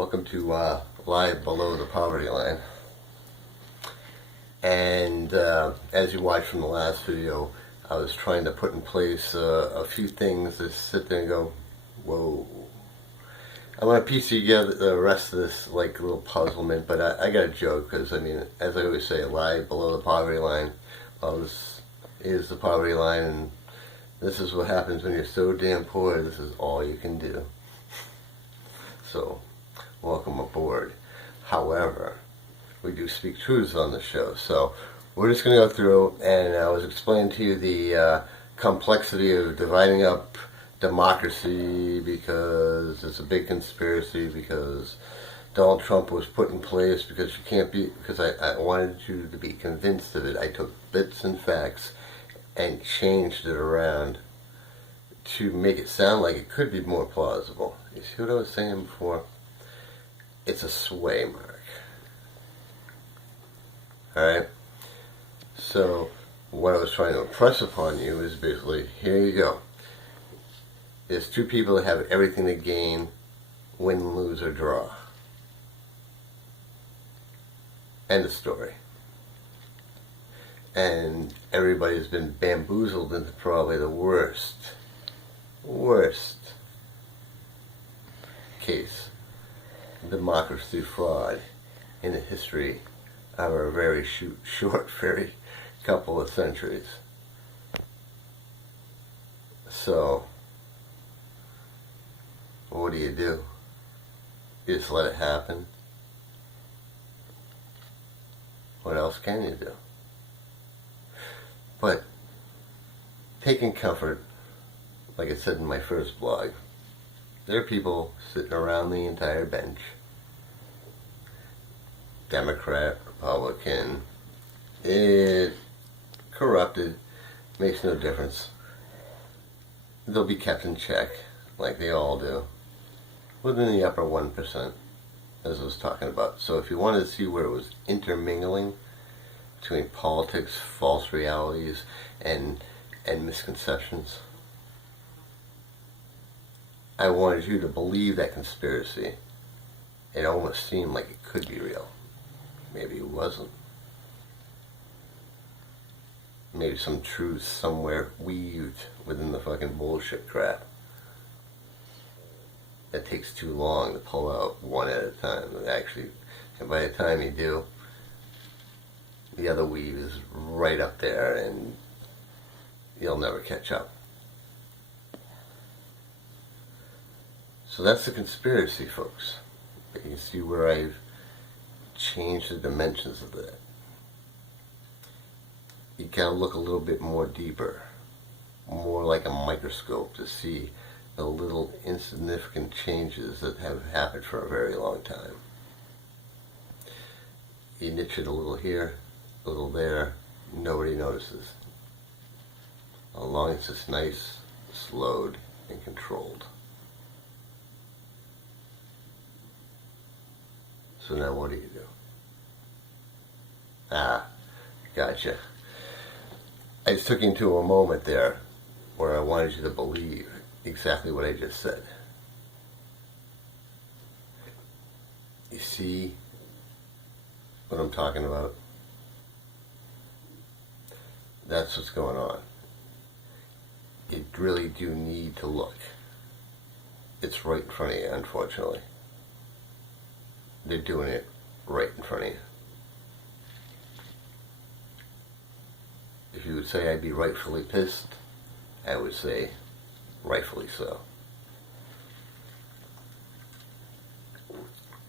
Welcome to Live Below the Poverty Line. And as you watched from the last video, I was trying to put in place a few things to sit there and go, whoa. I'm going to piece together the rest of this like little puzzlement, but I got a joke because, I mean, as I always say, live below the poverty line. Well, this is the poverty line, and this is what happens when you're so damn poor. This is all you can do. So, welcome aboard. However, we do speak truths on the show, so we're just going to go through, and I was explaining to you the complexity of dividing up democracy, because it's a big conspiracy, because Donald Trump was put in place, because you can't be, because I wanted you to be convinced of it. I took bits and facts and changed it around to make it sound like it could be more plausible. You see what I was saying before? It's a sway mark. Alright? So, what I was trying to impress upon you is basically, here you go. There's two people that have everything to gain, win, lose, or draw. End of story. And everybody's been bamboozled into probably the worst case democracy fraud in the history of our very short, very couple of centuries. So, what do? You just let it happen? What else can you do? But, taking comfort, like I said in my first blog, there are people sitting around the entire bench. Democrat, Republican, corrupted, makes no difference. They'll be kept in check, like they all do, within the upper 1%, as I was talking about. So if you wanted to see where it was intermingling between politics, false realities, and misconceptions, I wanted you to believe that conspiracy. It almost seemed like it could be real. Maybe it wasn't. Maybe some truth somewhere weaved within the fucking bullshit crap that takes too long to pull out one at a time. And by the time you do, the other weave is right up there and you'll never catch up. So that's the conspiracy, folks. But you see where I've changed the dimensions of that. You gotta look a little bit more deeper, more like a microscope, to see the little insignificant changes that have happened for a very long time. You niche it a little here, a little there, nobody notices. As long as it's nice, slowed, and controlled. So now what do? Gotcha. I just took you into a moment there where I wanted you to believe exactly what I just said. You see what I'm talking about? That's what's going on. You really do need to look. It's right in front of you, unfortunately. They're doing it right in front of you. If you would say I'd be rightfully pissed, I would say rightfully so.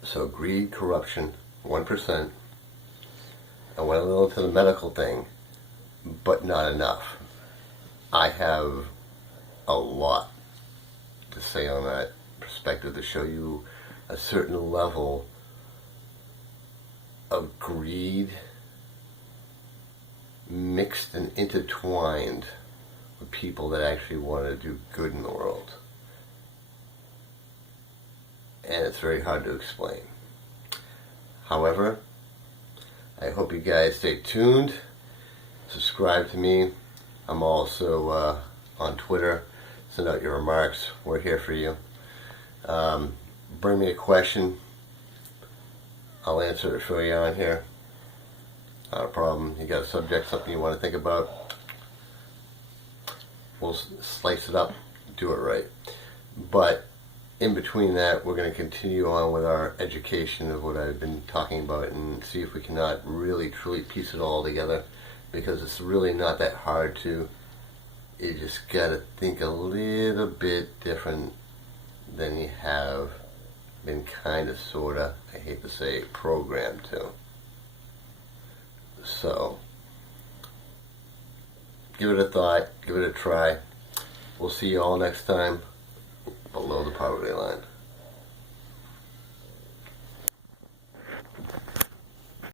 So greed, corruption, 1%. I went a little into the medical thing, but not enough. I have a lot to say on that perspective to show you a certain level of greed mixed and intertwined with people that actually want to do good in the world. And it's very hard to explain. However, I hope you guys stay tuned, subscribe to me. I'm also on Twitter. Send out your remarks. We're here for you. Bring me a question. I'll answer it for you on here. Not a problem. You got a subject, something you want to think about, we'll slice it up, do it right. But in between that, we're going to continue on with our education of what I've been talking about and see if we cannot really truly piece it all together, because it's really not that hard to. You just got to think a little bit different than you have been kind of, sort of, I hate to say, programmed to. So, give it a thought, give it a try. We'll see you all next time below the poverty line.